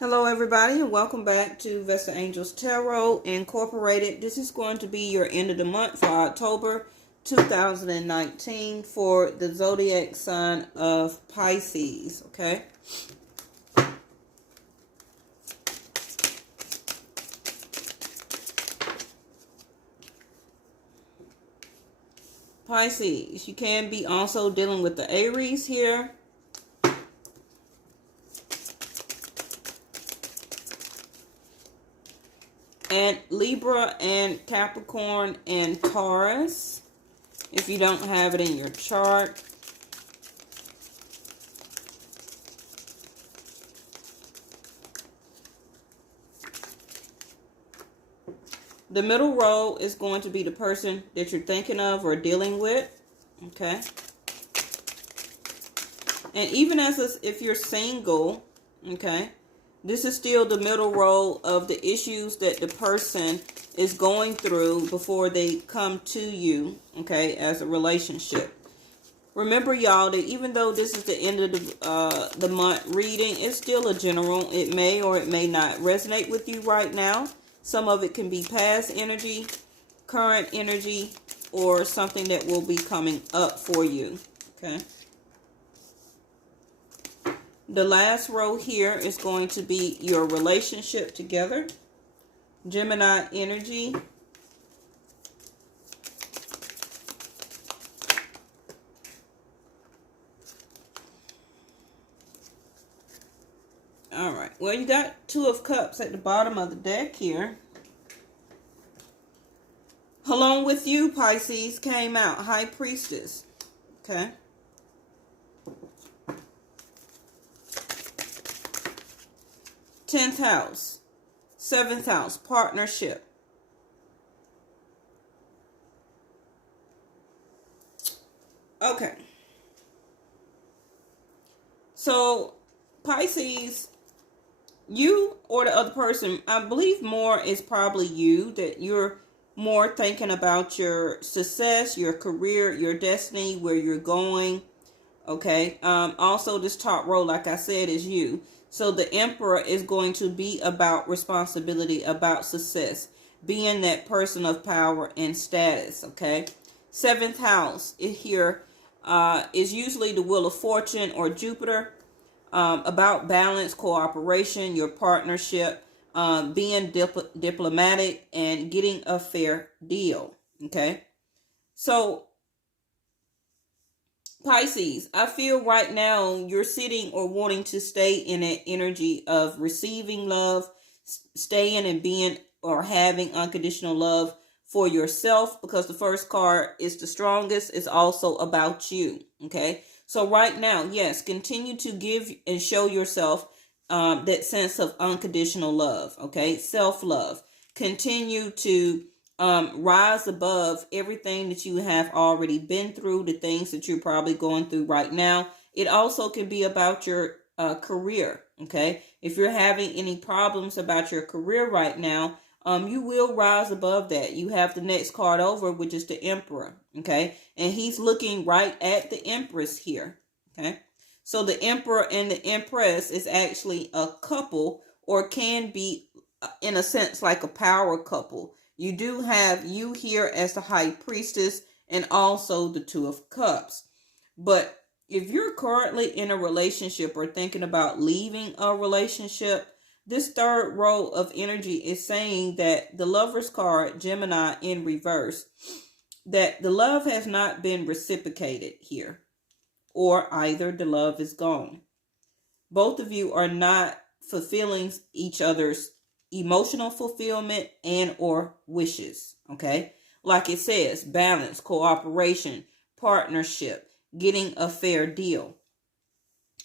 Hello everybody and welcome back to Vesta Angels Tarot Incorporated. This is going to be your end of the month for October 2019 for the zodiac sign of Pisces, okay? Pisces, you can be also dealing with the Aries here. And Libra and Capricorn and Taurus, if you don't have it in your chart. The middle row is going to be the person that you're thinking of or dealing with, okay? And even if you're single, okay, this is still the middle row of the issues that the person is going through before they come to you, okay, as a relationship. Remember, y'all, that even though this is the end of the month reading, it's still a general. It may or it may not resonate with you right now. Some of it can be past energy, current energy, or something that will be coming up for you, okay? The last row here is going to be your relationship together. Gemini energy. All right. Well, you got Two of Cups at the bottom of the deck here. Along with you, Pisces, came out High Priestess. Okay. Tenth house. Seventh house. Partnership. Okay. So, Pisces, you or the other person, I believe more is probably you, that you're more thinking about your success, your career, your destiny, where you're going, okay? Also, this top row, like I said, is you. So the Emperor is going to be about responsibility, about success, being that person of power and status, okay? Seventh house here is usually the Wheel of Fortune or Jupiter, about balance, cooperation, your partnership, being diplomatic, and getting a fair deal, okay? So, Pisces, I feel right now you're sitting or wanting to stay in that energy of receiving love, staying and being or having unconditional love for yourself, because the first card is the strongest. It's also about you, okay? So right now, yes, continue to give and show yourself that sense of unconditional love, okay? Self-love. Continue to rise above everything that you have already been through, the things that you're probably going through right now. It also can be about your career, okay? If you're having any problems about your career right now, you will rise above that. You have the next card over, which is the Emperor, okay? And he's looking right at the Empress here, okay? So the Emperor and the Empress is actually a couple, or can be, in a sense, like a power couple. You do have you here as the High Priestess and also the Two of Cups. But if you're currently in a relationship or thinking about leaving a relationship, this third row of energy is saying that the Lover's card, Gemini in reverse, that the love has not been reciprocated here, or either the love is gone. Both of you are not fulfilling each other's emotional fulfillment and or wishes, okay? Like it says, balance, cooperation, partnership, getting a fair deal.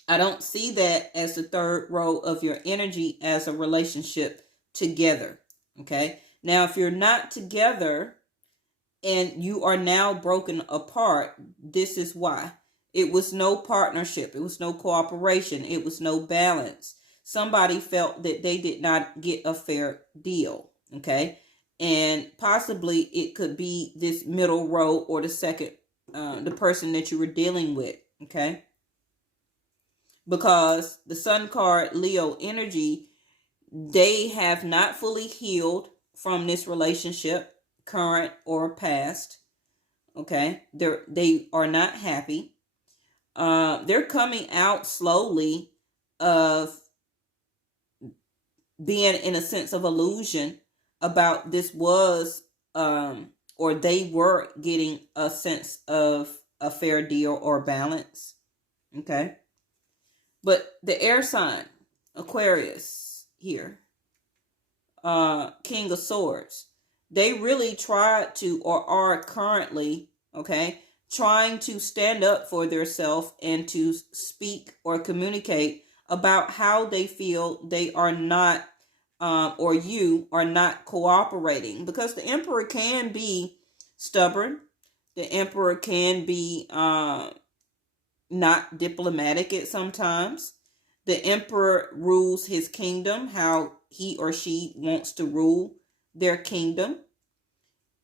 I don't see that as the third row of your energy as a relationship together, okay? Now, if you're not together and you are now broken apart, this is why. It was no partnership. It was no cooperation. It was no balance. Somebody felt that they did not get a fair deal, okay? And possibly it could be this middle row or the second, the person that you were dealing with, okay? Because the Sun card, Leo energy, They have not fully healed from this relationship, current or past. Okay, they are not happy. They're coming out slowly of being in a sense of illusion about this was, or they were getting a sense of a fair deal or balance. Okay, but the air sign, Aquarius here, King of Swords, they really tried to, or are currently, okay, trying to stand up for themselves and to speak or communicate about how they feel they are not, or you are not cooperating, because the Emperor can be stubborn. The Emperor can be not diplomatic at sometimes. The Emperor rules his kingdom how he or she wants to rule their kingdom.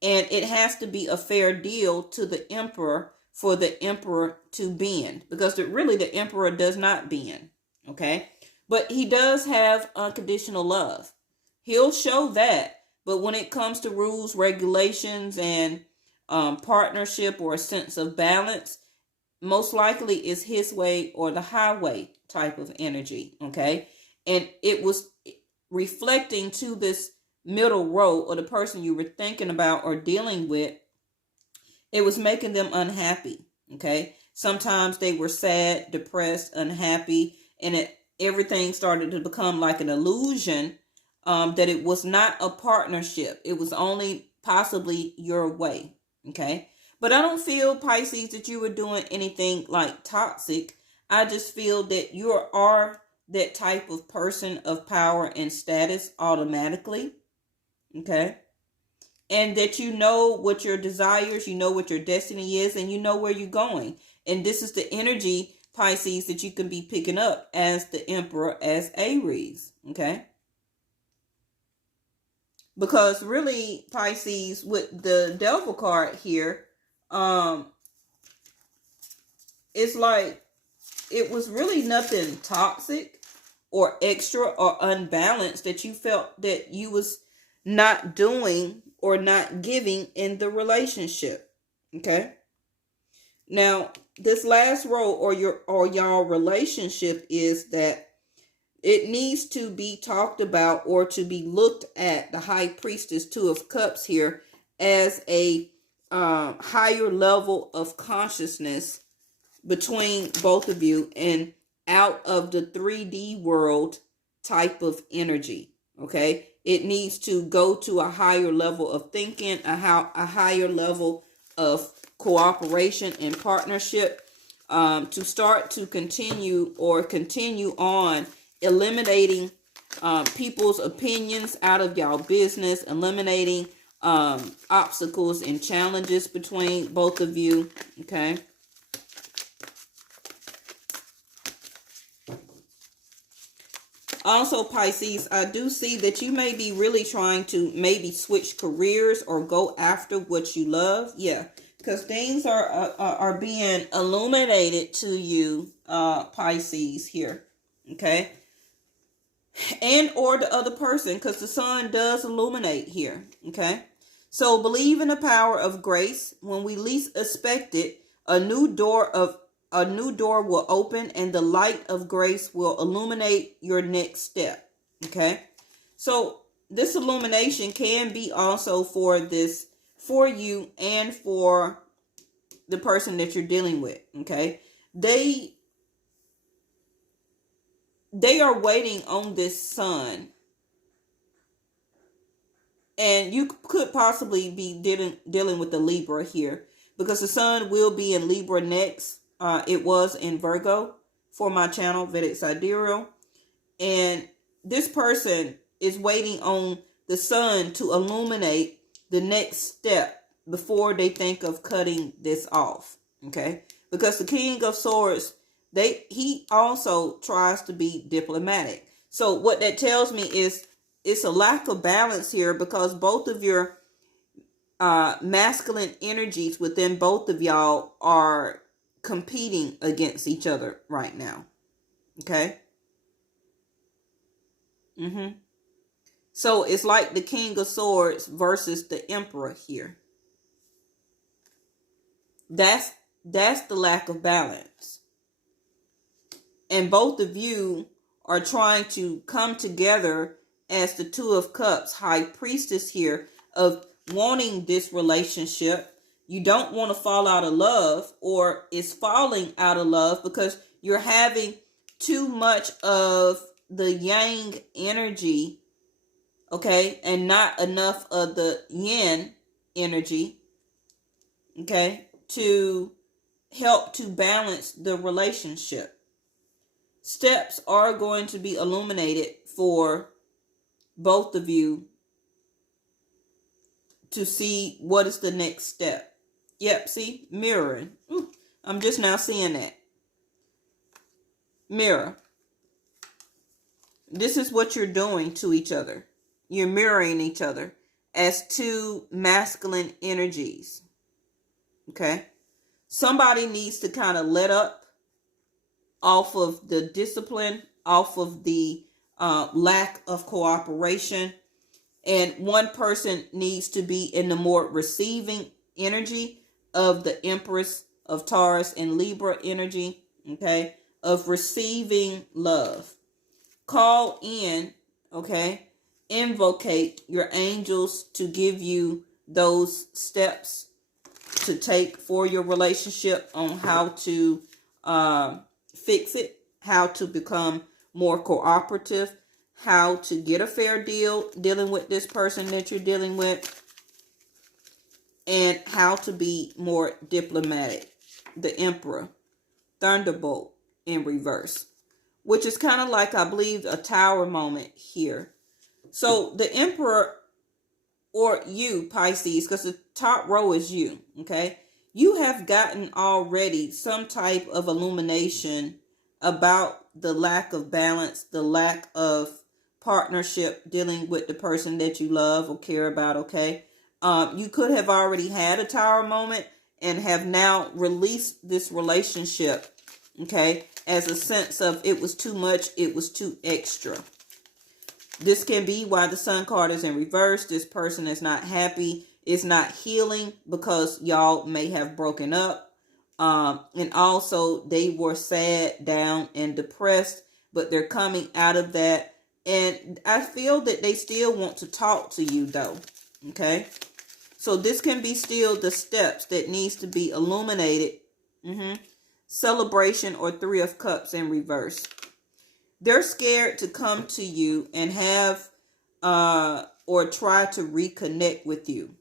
And it has to be a fair deal to the Emperor for the Emperor to bend, because really the Emperor does not bend. Okay? But he does have unconditional love. He'll show that. But when it comes to rules, regulations, and partnership or a sense of balance, most likely is his way or the highway type of energy. Okay? And it was reflecting to this middle row, or the person you were thinking about or dealing with, it was making them unhappy. Okay? Sometimes they were sad, depressed, unhappy, and everything started to become like an illusion, that it was not a partnership. It was only possibly your way. Okay? But I don't feel, Pisces, that you were doing anything like toxic. I just feel that you are that type of person of power and status automatically. Okay? And that you know what your desires, you know what your destiny is, and you know where you're going. And this is the energy, Pisces, that you can be picking up as the Emperor, as Aries. Okay? Because really, Pisces, with the Devil card here, it's like it was really nothing toxic or extra or unbalanced that you felt that you was not doing or not giving in the relationship. Okay? Now, this last row, or y'all relationship, is that it needs to be talked about or to be looked at, the High Priestess, Two of Cups here, as a higher level of consciousness between both of you, and out of the 3D world type of energy. Okay? It needs to go to a higher level of thinking, a higher level of cooperation and partnership, to start to continue on eliminating people's opinions out of y'all business, eliminating obstacles and challenges between both of you. Okay? Also, Pisces, I do see that you may be really trying to maybe switch careers or go after what you love. Yeah, because things are being illuminated to you, Pisces, here. Okay? And or the other person, because the sun does illuminate here. Okay? So believe in the power of grace. When we least expect it, a new door will open, and the light of grace will illuminate your next step. Okay? So this illumination can be also for you and for the person that you're dealing with. Okay? They are waiting on this sun. And you could possibly be dealing with the Libra here, because the sun will be in Libra next. It was in Virgo for my channel, VATI Sidereal. And this person is waiting on the sun to illuminate the next step before they think of cutting this off. Okay? Because the King of Swords, he also tries to be diplomatic. So what that tells me is it's a lack of balance here, because both of your masculine energies within both of y'all are competing against each other right now. Okay? So it's like the King of Swords versus the Emperor here. That's the lack of balance. And both of you are trying to come together as the Two of Cups, High Priestess here, of wanting this relationship. You don't want to fall out of love, or it's falling out of love because you're having too much of the yang energy, okay, and not enough of the yin energy, okay, to help to balance the relationship. Steps are going to be illuminated for both of you to see what is the next step. Yep, see? Mirroring. Ooh, I'm just now seeing that. Mirror. This is what you're doing to each other. You're mirroring each other as two masculine energies. Okay? Somebody needs to kind of let up off of the discipline, off of the lack of cooperation. And one person needs to be in the more receiving energy of the Empress of Taurus and Libra energy, okay, of receiving love. Call in, okay, invocate your angels to give you those steps to take for your relationship on how to fix it, how to become more cooperative, how to get a fair deal dealing with this person that you're dealing with, and how to be more diplomatic. The Emperor, Thunderbolt in reverse, which is kind of like, I believe, a Tower moment here. So the Emperor, or you, Pisces, because the top row is you, okay? You have gotten already some type of illumination about the lack of balance, the lack of partnership dealing with the person that you love or care about, okay? You could have already had a Tower moment and have now released this relationship, okay, as a sense of it was too much, it was too extra. This can be why the Sun card is in reverse. This person is not happy, is not healing because y'all may have broken up. And also they were sad, down, and depressed, but they're coming out of that. And I feel that they still want to talk to you though. Okay. So this can be still the steps that needs to be illuminated. Celebration or Three of Cups in reverse. They're scared to come to you and have or try to reconnect with you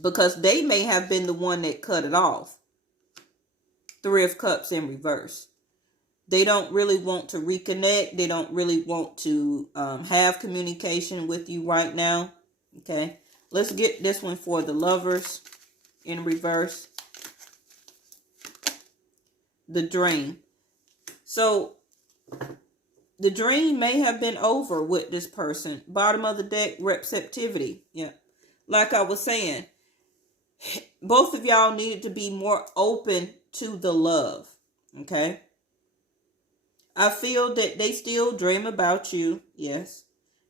because they may have been the one that cut it off. Three of Cups in reverse. They don't really want to reconnect. They don't really want to have communication with you right now. Okay. Let's get this one for the Lovers in reverse. The Dream. So the dream may have been over with this person. Bottom of the deck, receptivity. Yeah. Like I was saying, both of y'all needed to be more open to the love. Okay. I feel that they still dream about you. Yes.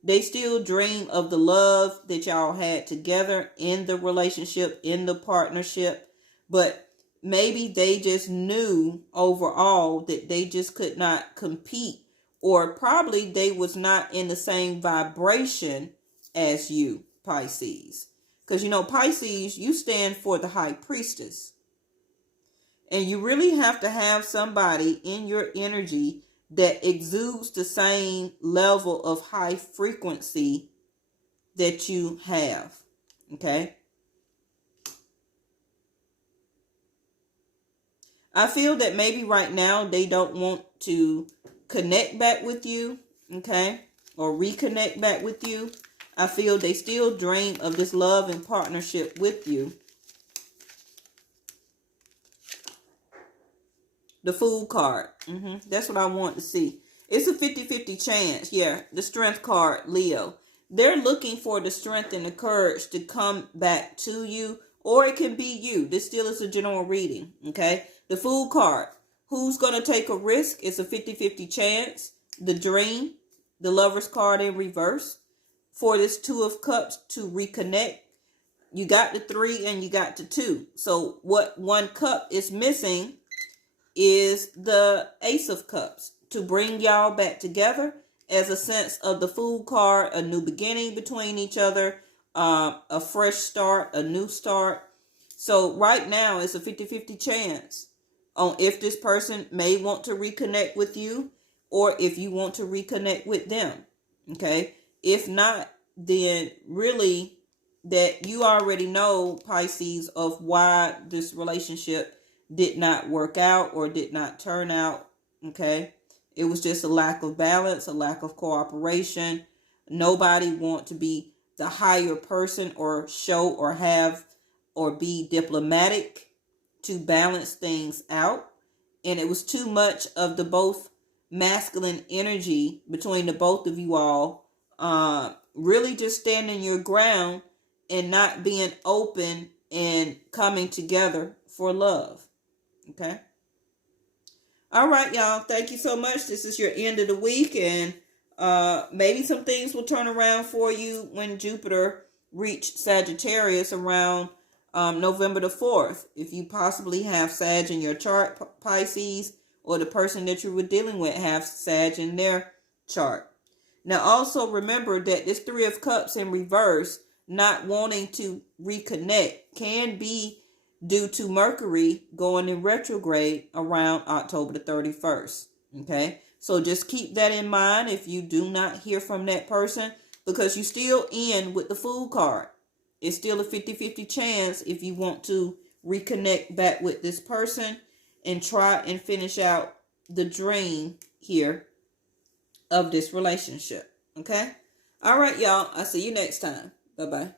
They still dream of the love that y'all had together in the relationship, in the partnership. But maybe they just knew overall that they just could not compete, or probably they was not in the same vibration as you, Pisces. Because, you know, Pisces, you stand for the High Priestess. And you really have to have somebody in your energy that exudes the same level of high frequency that you have. Okay? I feel that maybe right now they don't want to connect back with you. Okay? Or reconnect back with you. I feel they still dream of this love and partnership with you. The Fool card. That's what I want to see. It's a 50-50 chance. Yeah, the Strength card, Leo. They're looking for the strength and the courage to come back to you. Or it can be you. This still is a general reading. Okay? The Fool card. Who's going to take a risk? It's a 50-50 chance. The Dream. The Lover's card in reverse. for this Two of Cups to reconnect. You got the 3 and you got the 2. So what 1 cup is missing is the Ace of Cups to bring y'all back together as a sense of the Fool card, a new beginning between each other, a fresh start, a new start. So right now it's a 50-50 chance on if this person may want to reconnect with you or if you want to reconnect with them. Okay? If not, then really that you already know, Pisces, of why this relationship did not work out or did not turn out. Okay? It was just a lack of balance, a lack of cooperation. Nobody want to be the higher person or show or have or be diplomatic to balance things out. And it was too much of the both masculine energy between the both of you all, really just standing your ground and not being open and coming together for love. Okay? All right, y'all. Thank you so much. This is your end of the week, and maybe some things will turn around for you when Jupiter reached Sagittarius around November the 4th. If you possibly have Sag in your chart, Pisces, or the person that you were dealing with have Sag in their chart. Now, also remember that this 3 of Cups in reverse, not wanting to reconnect, can be due to Mercury going in retrograde around October the 31st. Okay? So just keep that in mind if you do not hear from that person, because you still end with the Fool card. It's still a 50-50 chance if you want to reconnect back with this person and try and finish out the dream here of this relationship. Okay? All right, y'all. I'll see you next time. Bye-bye.